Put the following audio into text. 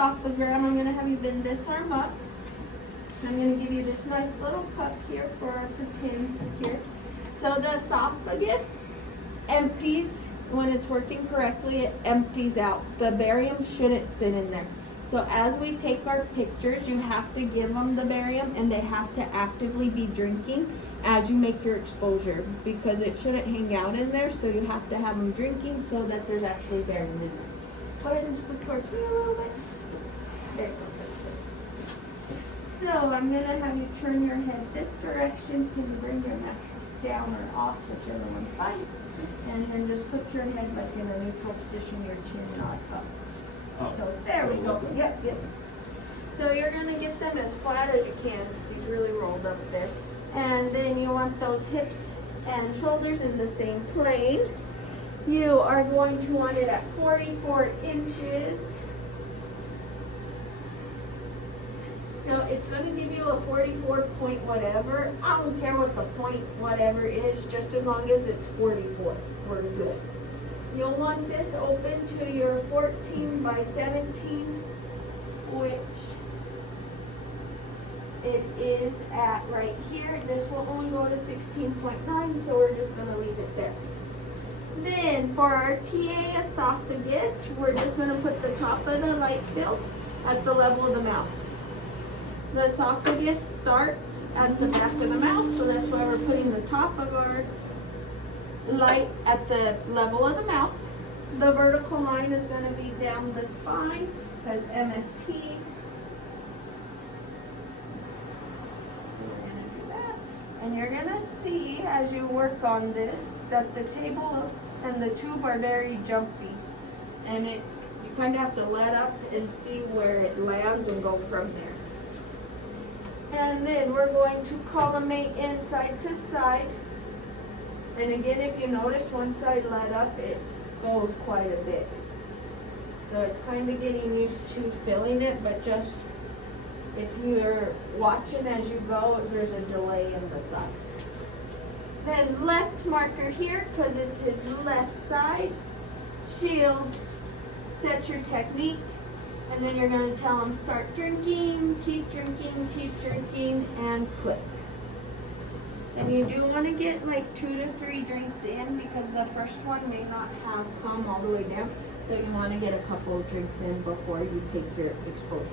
esophagram, I'm going to have you bend this arm up. I'm going to give you this nice little cup here for our pretend here. So the esophagus empties when it's working correctly, it empties out. The barium shouldn't sit in there. So as we take our pictures, you have to give them the barium and they have to actively be drinking as you make your exposure because it shouldn't hang out in there. So you have to have them drinking so that there's actually barium in there. Go ahead and scoot towards me a little bit. There you go. So I'm going to have you turn your head this direction. Can you bring your mask down or off, whichever one's fine. And then just put your head like in a neutral position, your chin not up. Oh, So there we go. Yep, yep. So you're going to get them as flat as you can because he's really rolled up there. And then you want those hips and shoulders in the same plane. You are going to want it at 44 inches. So it's going to give you a 44 point whatever. I don't care what the point whatever is, just as long as it's 44. We're good. You'll want this open to your 14 by 17, which it is at right here. This will only go to 16.9, so we're just going to leave it there. Then for our PA esophagus, we're just going to put the top of the light field at the level of the mouth. The esophagus starts at the back of the mouth, so that's why we're putting the top of our light at the level of the mouth. The vertical line is going to be down the spine as MSP. And you're going to see as you work on this that the table and the tube are very jumpy. And you kind of have to let up and see where it lands and go from there. And then we're going to collimate in side to side. And again, if you notice one side let up, it goes quite a bit. So it's kind of getting used to filling it, but just if you're watching as you go, there's a delay in the size. Then left marker here, because it's his left side. Shield, set your technique. And then you're going to tell them start drinking, keep drinking, and click. And you do want to get like 2 to 3 drinks in because the first one may not have come all the way down. So you want to get a couple of drinks in before you take your exposure.